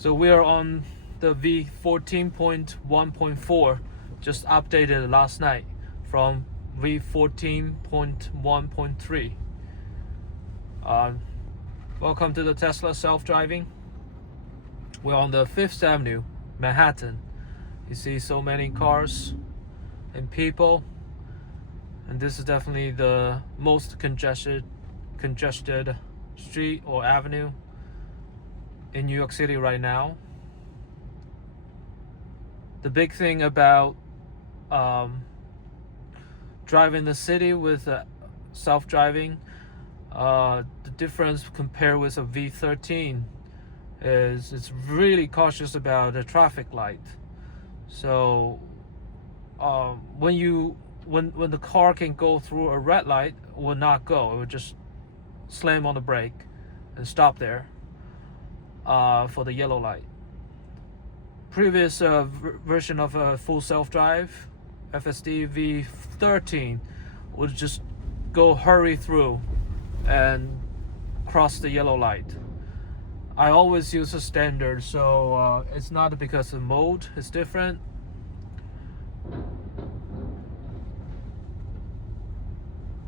So we are on the V14.1.4, just updated last night from V14.1.3. Welcome to the Tesla self-driving. We're on the 5th Avenue, Manhattan. You see so many cars and people, and this is definitely the most congested street or avenue in New York City right now. The big thing about driving the city with self-driving, the difference compared with a V13 is it's really cautious about the traffic light. So when the car can go through a red light, it will not go. It will just slam on the brake and stop there for the yellow light. Previous version of full self-drive, FSD V13, would just go hurry through and cross the yellow light. I always use a standard, so it's not because the mode is different.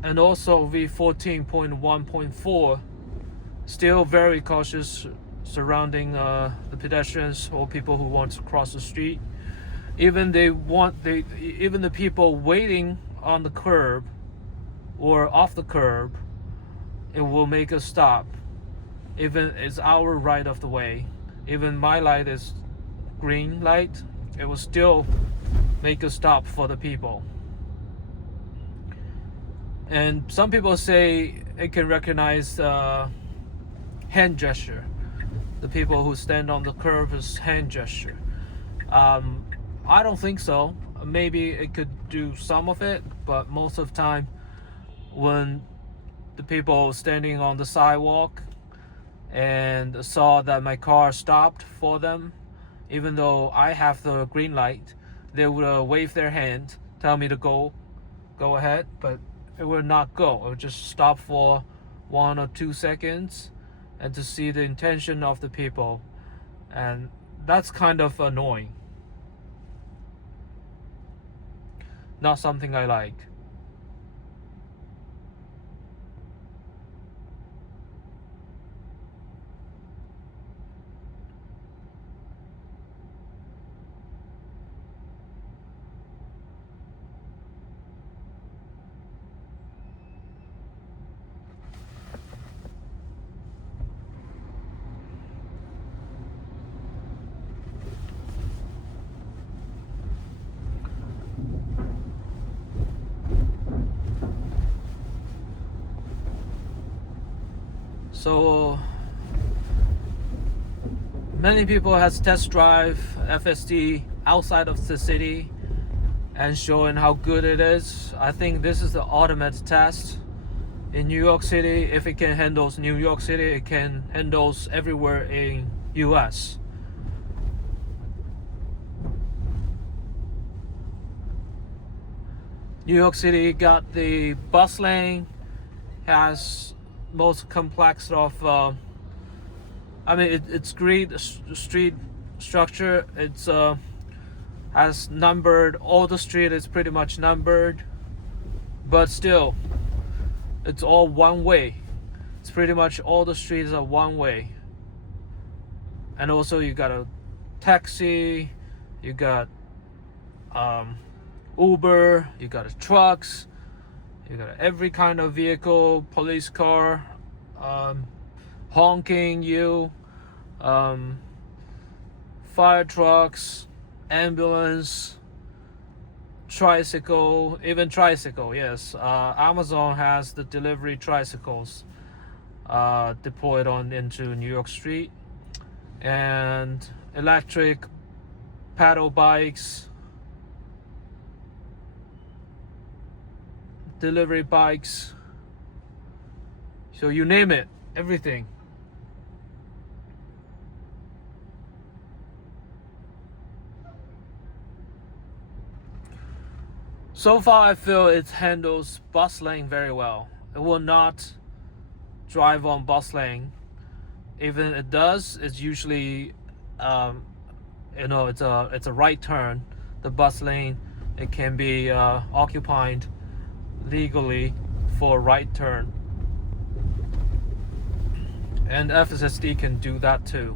And also V14.1.4, still very cautious surrounding the pedestrians or people who want to cross the street. Even the people waiting on the curb or off the curb, it will make a stop. Even it's our right of the way. Even my light is green light, it will still make a stop for the people. And some people say it can recognize hand gesture. The people who stand on the curb is hand gesture. I don't think so. Maybe it could do some of it, but most of the time when the people standing on the sidewalk and saw that my car stopped for them, even though I have the green light, they would wave their hand, tell me to go ahead, but it would not go. It would just stop for 1 or 2 seconds and to see the intention of the people. And that's kind of annoying. Not something I like. So many people has test drive FSD outside of the city and showing how good it is. I think this is the ultimate test. In New York City, if it can handle New York City, it can handle everywhere in US. New York City got the bus lane, has most complex of it's great street structure. It's has numbered, all the street is pretty much numbered, but still it's all one way. It's pretty much all the streets are one way. And also you got a taxi, you got Uber, you got trucks, you got every kind of vehicle, police car, honking you, fire trucks, ambulance, tricycle, even tricycle, yes. Amazon has the delivery tricycles deployed into New York Street, and electric paddle bikes, delivery bikes, so you name it, everything. So far I feel it handles bus lane very well. It will not drive on bus lane. Even it does, it's usually it's a right turn. The bus lane, it can be occupied legally for right turn, and FSD can do that too.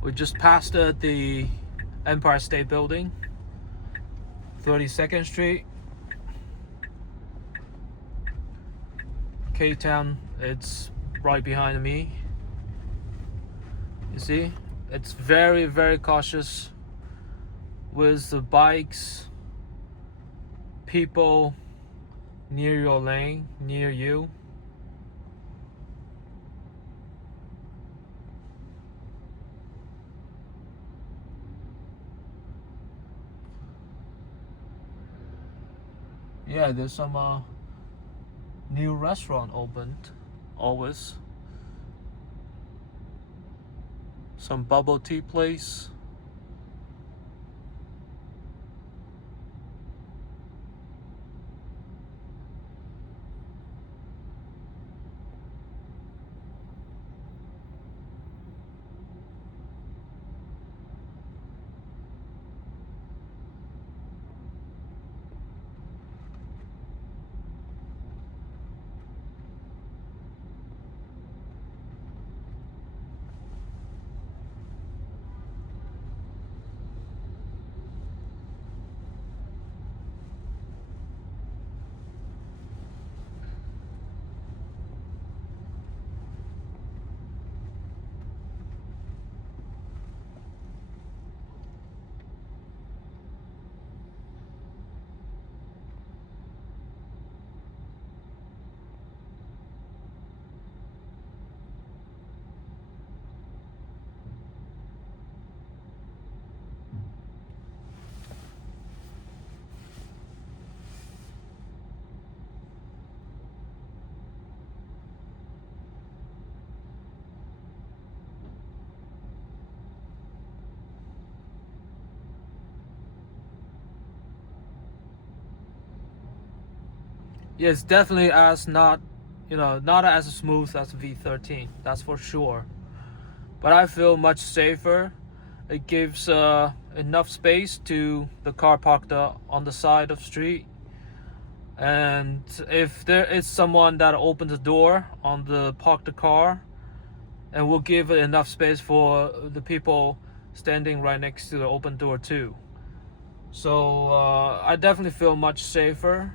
We just passed the Empire State Building, 32nd Street, K-Town. It's right behind me. You see, it's very, very cautious with the bikes, people near your lane, near you. Yeah, there's some new restaurant opened, always. Some bubble tea place. Yeah, it's definitely not as smooth as V13. That's for sure. But I feel much safer. It gives enough space to the car parked on the side of the street. And if there is someone that opens the door on the parked car, and will give enough space for the people standing right next to the open door too. So I definitely feel much safer,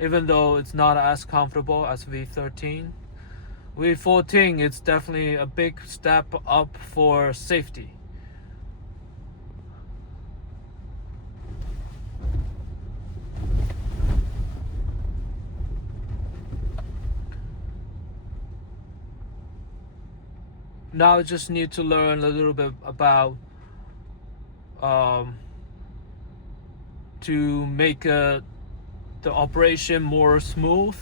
even though it's not as comfortable as V13. V14, it's definitely a big step up for safety. Now I just need to learn a little bit about to make the operation more smooth,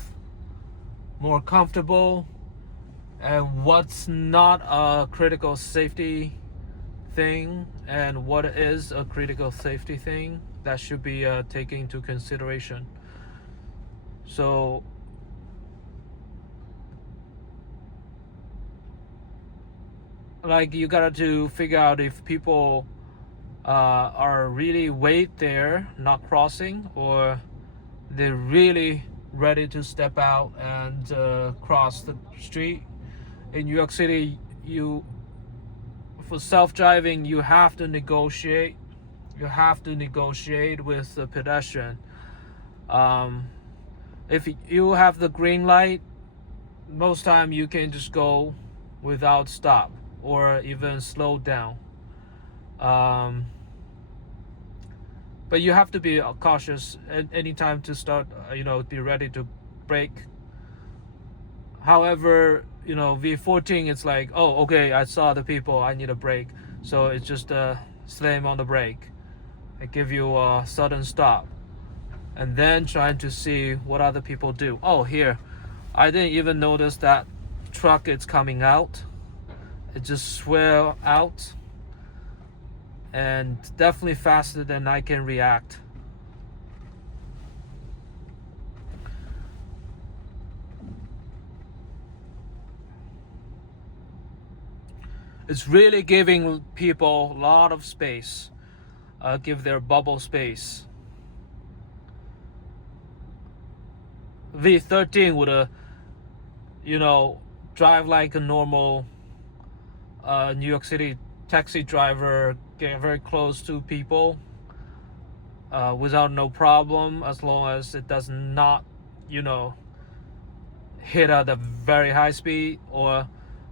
more comfortable, and what's not a critical safety thing and what is a critical safety thing that should be taken into consideration. So like you gotta to figure out if people are really wait there not crossing, or they're really ready to step out and cross the street. In New York City, for self-driving, you have to negotiate with the pedestrian. If you have the green light, most time you can just go without stop or even slow down. But you have to be cautious at any time to start, be ready to brake. However, V14, it's like, oh, okay, I saw the people, I need a brake. So it's just slam on the brake. It give you a sudden stop. And then trying to see what other people do. Oh, here, I didn't even notice that truck is coming out. It just swell out. And definitely faster than I can react. It's really giving people a lot of space, give their bubble space. V13 would, drive like a normal New York City taxi driver, get very close to people without no problem, as long as it does not, hit at a very high speed, or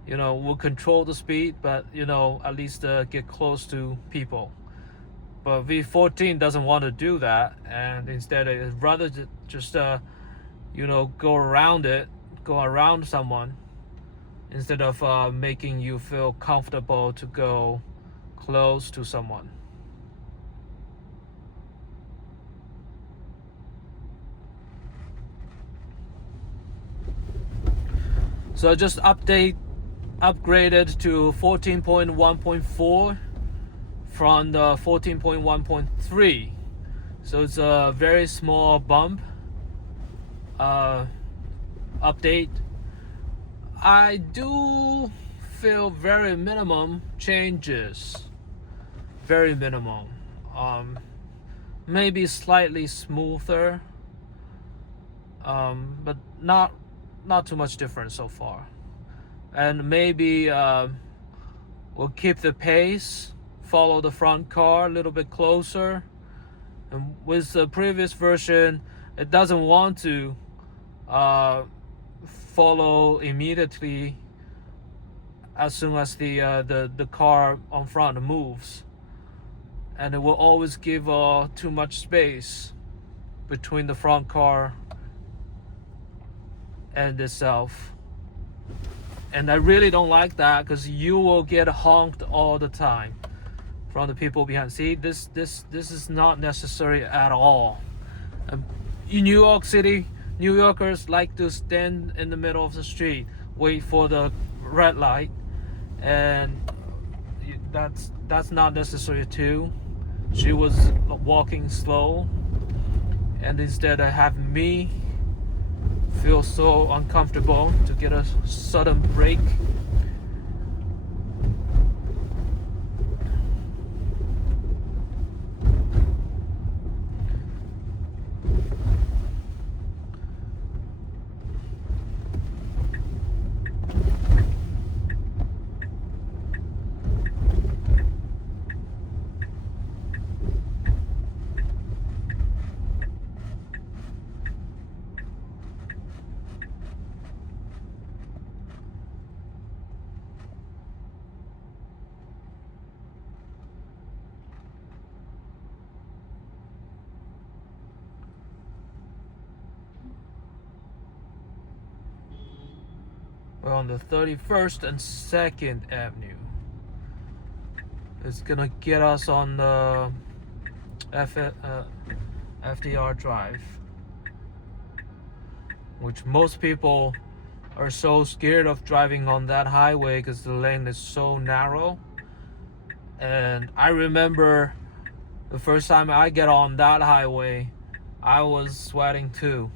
will control the speed, but at least get close to people. But V14 doesn't want to do that, and instead it rather just go around someone, instead of making you feel comfortable to go close to someone. So I just upgraded to 14.1.4 from the 14.1.3. So it's a very small bump update. I do feel very minimum changes. Very minimum. Maybe slightly smoother, but not too much difference so far. And maybe we'll keep the pace, follow the front car a little bit closer. And with the previous version, it doesn't want to follow immediately as soon as the car on front moves, and it will always give too much space between the front car and itself. And I really don't like that, because you will get honked all the time from the people behind. See, this is not necessary at all. In New York City, New Yorkers like to stand in the middle of the street, wait for the red light, and that's not necessary too. She was walking slow, and instead of having me feel so uncomfortable to get a sudden break. We're on the 31st and 2nd Avenue. It's gonna get us on the FDR Drive, which most people are so scared of driving on that highway because the lane is so narrow. And I remember the first time I get on that highway, I was sweating too.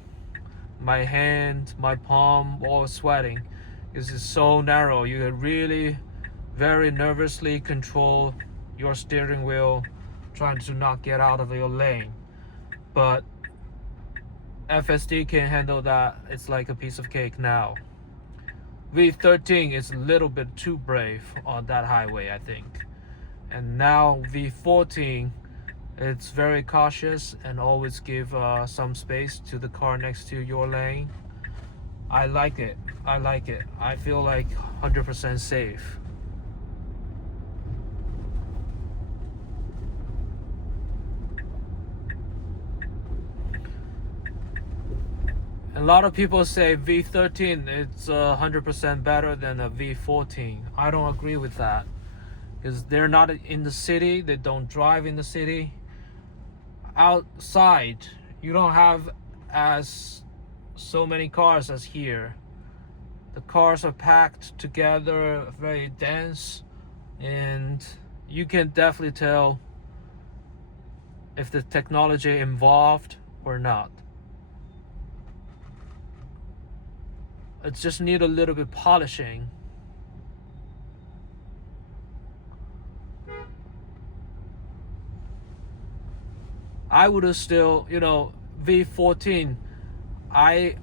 My hand, my palm, all sweating. Because it's so narrow. You can really very nervously control your steering wheel, trying to not get out of your lane. But FSD can handle that. It's like a piece of cake now. V13 is a little bit too brave on that highway, I think. And now V14, it's very cautious and always give some space to the car next to your lane. I like it. I feel like 100% safe. A lot of people say V13 it's 100% better than a V14. I don't agree with that, because they're not in the city. They don't drive in the city. Outside, you don't have as so many cars as here. The cars are packed together, very dense, and you can definitely tell if the technology involved or not. It just need a little bit polishing. I would have still, V14. I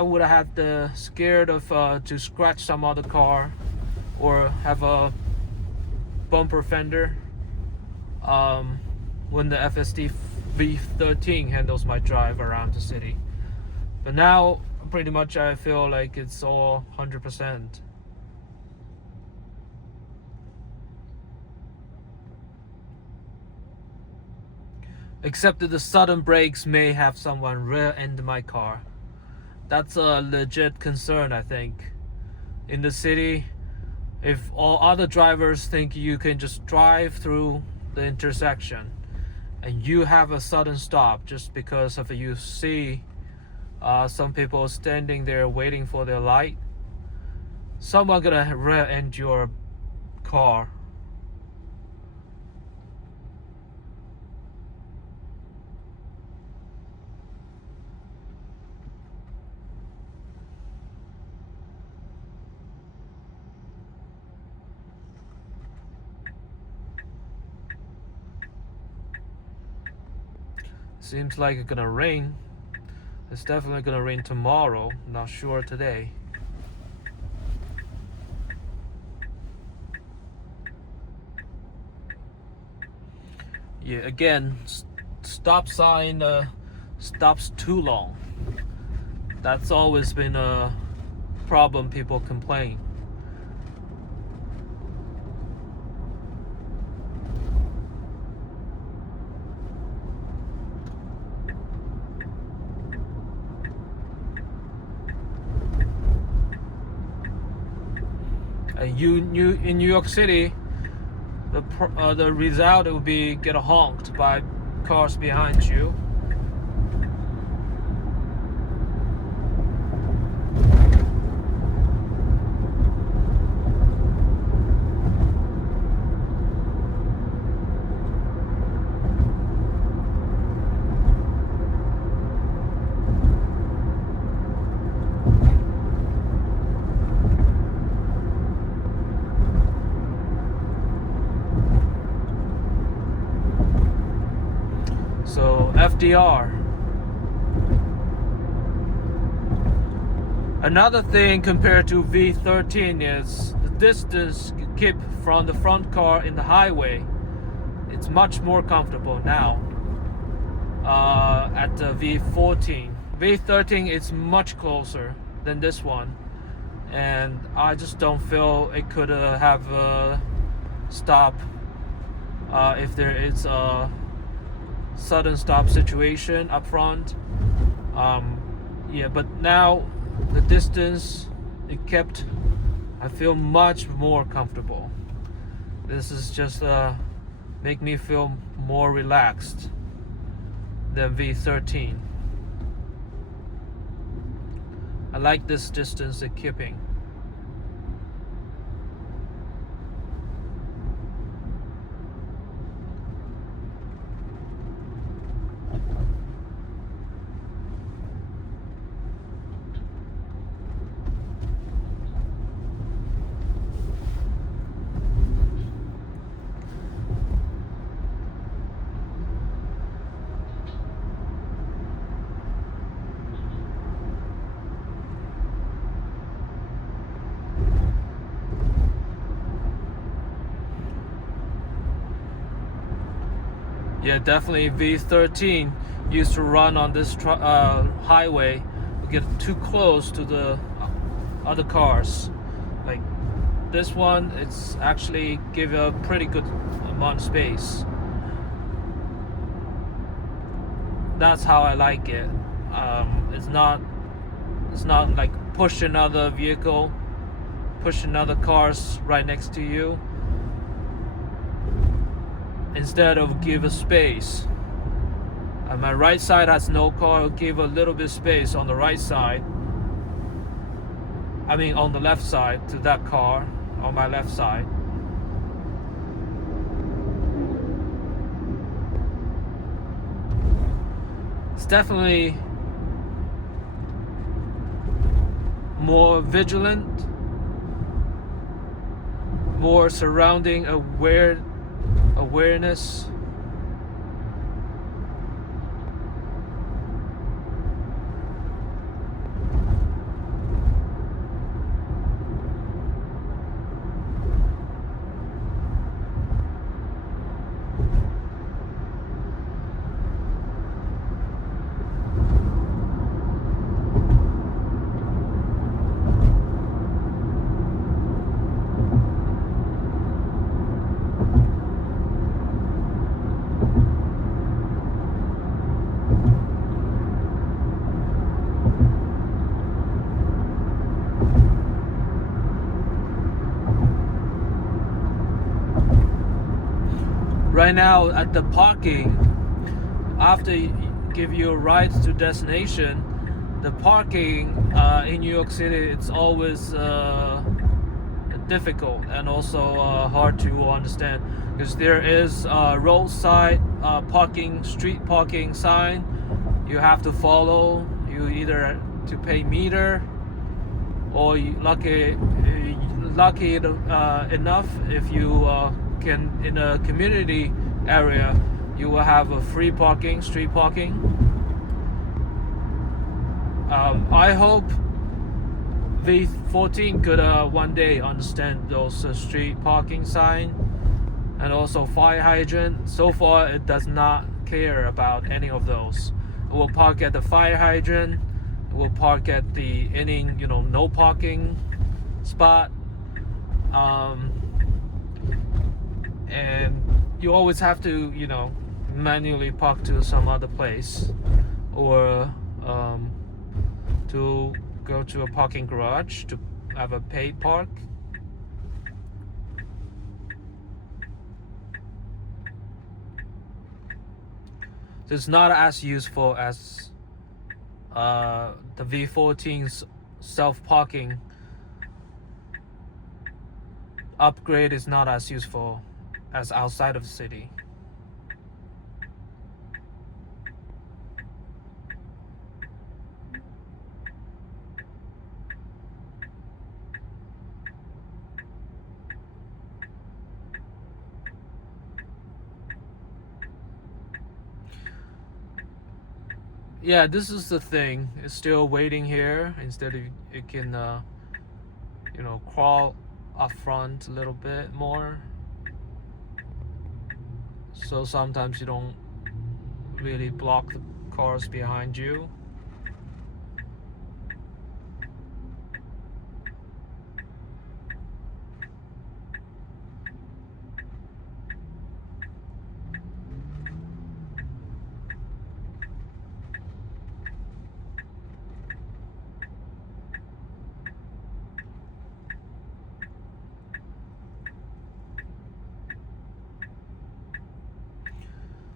would have had the scared of to scratch some other car or have a bumper fender when the FSD V13 handles my drive around the city. But now pretty much I feel like it's all 100%. Except that the sudden brakes may have someone rear-end my car. That's a legit concern, I think. In the city, if all other drivers think you can just drive through the intersection and you have a sudden stop just because of you see some people standing there waiting for their light, someone gonna rear-end your car. Seems like it's gonna rain. It's definitely gonna rain tomorrow. Not sure today. Yeah, again, stop sign stops too long. That's always been a problem people complain. You in New York City, the result will be get honked by cars behind you. So FDR. Another thing compared to V13 is the distance you keep from the front car in the highway. It's much more comfortable now at the V14. V13 is much closer than this one, and I just don't feel it could have a stop if there is a sudden stop situation up front. Yeah, but now the distance it kept, I feel much more comfortable. This is just make me feel more relaxed than V13. I like this distance it keeping. Yeah, definitely V13 used to run on this highway. We get too close to the other cars. Like this one, it's actually give a pretty good amount of space. That's how I like it. It's not like push another vehicle, push another cars right next to you. Instead of give a space. My right side has no car, I'll give a little bit space on the right side. I mean on the left side to that car on my left side. It's definitely more vigilant, more surrounding awareness. right now at the parking, after you give you a ride to destination, the parking in New York City, it's always difficult and also hard to understand, because there is roadside parking, street parking sign you have to follow. You either to pay meter, or lucky enough, if you can, in a community area, you will have a free parking, street parking. I hope V14 could one day understand those street parking sign and also fire hydrant. So far, it does not care about any of those. It will park at the fire hydrant. It will park at the any no parking spot. And you always have to manually park to some other place, or to go to a parking garage to have a paid park. So it's not as useful as the V14's self-parking. Upgrade is not as useful as outside of the city. Yeah, this is the thing. It's still waiting here. Instead of it can crawl up front a little bit more, so sometimes you don't really block the cars behind you.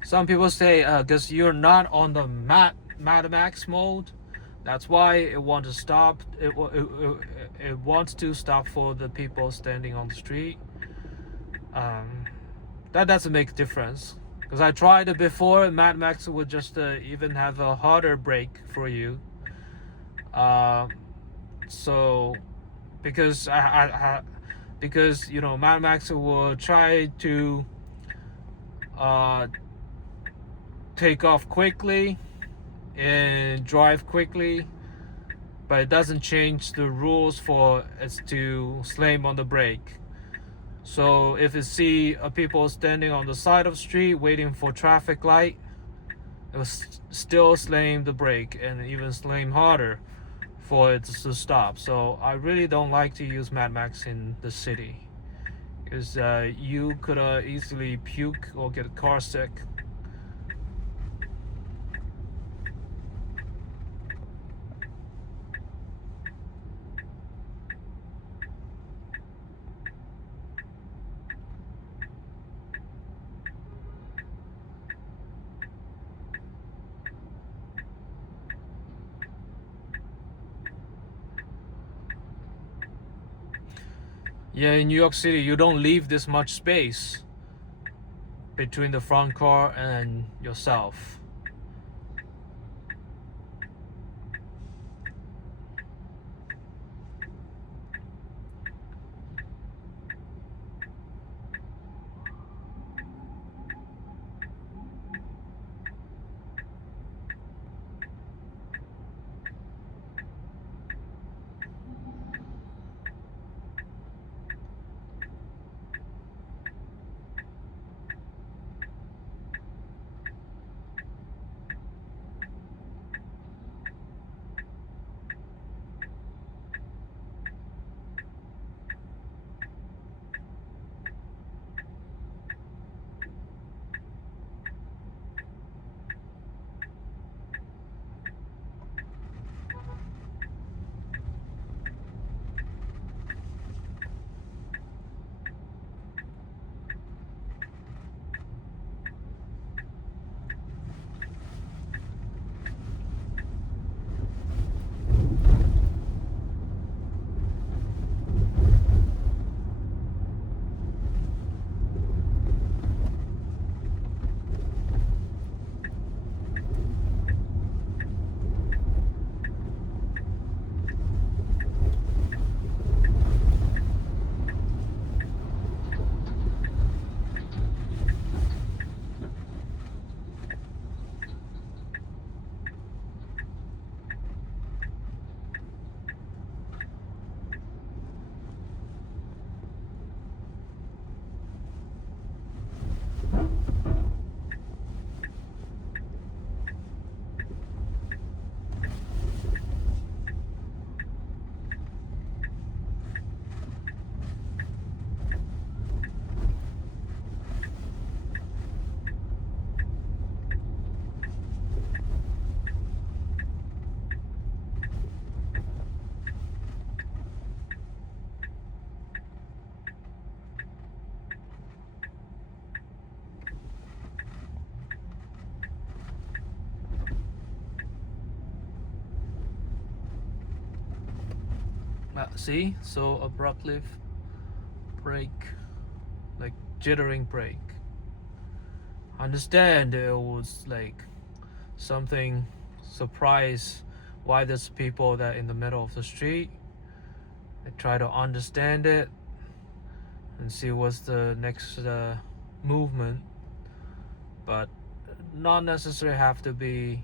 Some people say because you're not on the Mad Max mode, that's why it wants to stop. It wants to stop for the people standing on the street. That doesn't make a difference, because I tried it before. Mad Max would just even have a harder brake for you. So because because Mad Max will try to take off quickly and drive quickly, but it doesn't change the rules for it to slam on the brake. So if it see people standing on the side of the street waiting for traffic light, it will still slam the brake, and even slam harder for it to stop. So I really don't like to use Mad Max in the city, because you could easily puke or get car sick. Yeah, in New York City, you don't leave this much space between the front car and yourself. See, so abruptly brake, like jittering brake. I understand it was like something surprise why there's people that in the middle of the street. I try to understand it and see what's the next movement, but not necessarily have to be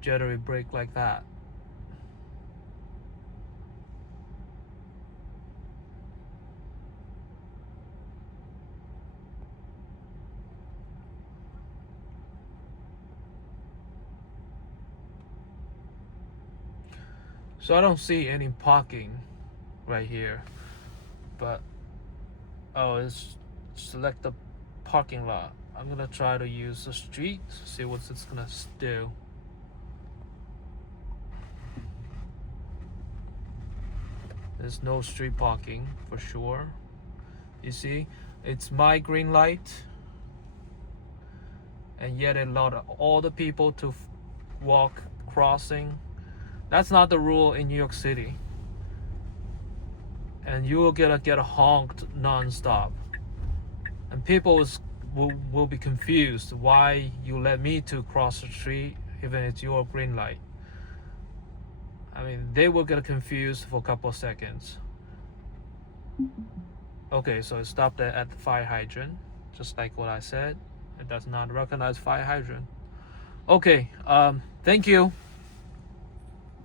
jittery brake like that. So I don't see any parking right here, but oh, it's select the parking lot. I'm gonna try to use the street, see what it's gonna do. There's no street parking for sure. You see, it's my green light, and yet it allowed all the people to walk crossing. That's not the rule in New York City, and you will get honked non-stop, and people will be confused why you let me to cross the street even it's your green light. I mean, they will get confused for a couple of seconds. Okay, so it stopped at the fire hydrant, just like what I said. It does not recognize fire hydrant. Okay, thank you.